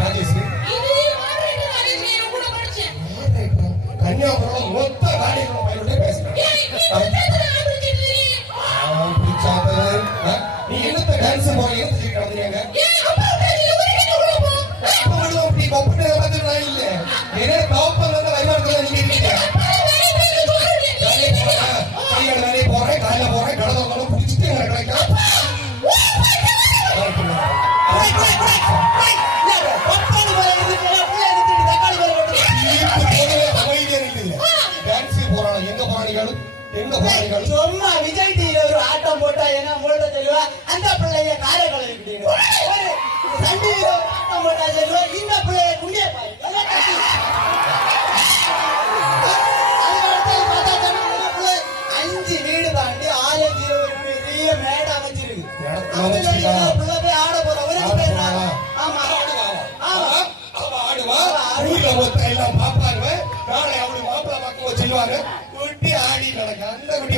ராஜேஷ் கன்னியாகுமரி மொத்த காரியங்களும் பயிரோட பேசுறேன். நீ என்னத்த டான்ஸ் போய் எடுத்து கிடந்தீங்க இல்ல என்ன டாப்பர் வருமானத்துல நீங்க இருக்கீங்க. நிறைய போறேன் காலையில போறேன் கடவுள் பிடிச்சிட்டு கிடைக்கும். சும்மா விஜய் டிவில ஒரு ஆட்டம் போட்டா என்ன மூட சொல்லுவா அந்த பிள்ளைய காரைக்குளம் விட்டுங்க. சண்டை ஆட்டம் போட்டா சொல்லுவா இந்த பிள்ளைய குண்டிய பாரு. அஞ்சு வீடு தாண்டி ஆலஞ்சில ஒரு பெரிய மேடை அமைச்சிருக்கு. பிள்ளை போய் ஆட போற ஒரு பேர் ஆமா ஆடுவா ஊர்ல மொத்த எல்லாம் பாப்பாங்க. நாளை அவரு மாப்பிள்ள பக்கம் சொல்லுவாங்க குட்டி ஆடி நடக்க அந்த குட்டி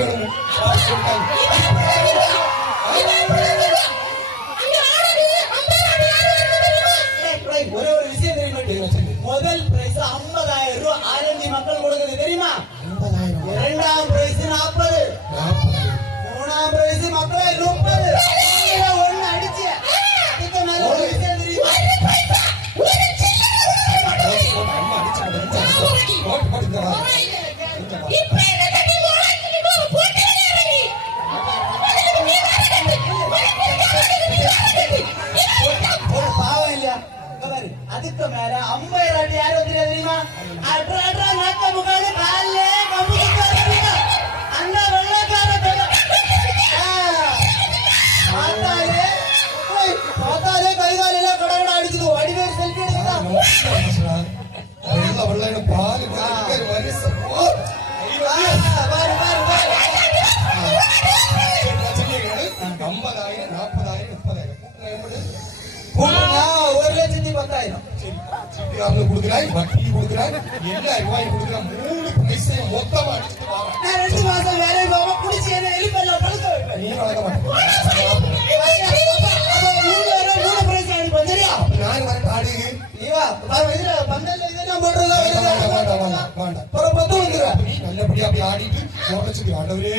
ஒரே ஒரு விஷயம் தெரியுமா? முதல் பிரைஸ் 50,000 ரூபாய் ஆரஞ்சி மக்கள் கொடுக்குது தெரியுமா? இரண்டாம் பிரைஸ் 40, மூணாம் பிரைஸ் மக்களே 30. ஒண்ணு அடிச்சு அதுக்கு மேல ஒரு விஷயம் தெரியுமா? பாவம் இல்லையா? அதுக்கு மேல 50,000 யார் வந்து தெரியுமா? அட்ரா நாக்க முகாடு காலே அந்த வெள்ளக்கார பார்த்தாலே கைகால கடகட அடிச்சுது. வடிவேறு செல்ஃபி எடுத்துதான் பால் கொடுக்கிறாய் வட்டி கொடுக்கிறாய் எல்லா ரூபாயும் கொடுக்கிறான். 3 பைசா மொத்தமா அடிச்சுட்டு வர. நான் 2 மாசம் வேலை போக குடிச்சு என்ன எலிப்பெல்லாம் பழுக்க வைப்பேன். நீ வளர்க்க மாட்டேன். 3 பைசா அடிப்பா தெரியா? நான் வர காடு நீவா இதுல பந்தல்ல இதெல்லாம் போடுறதா வேண்டாம். பரப்பத்து வந்துடுற. நல்லபடியா அப்படி ஆடிட்டு உடச்சுக்கு ஆடவே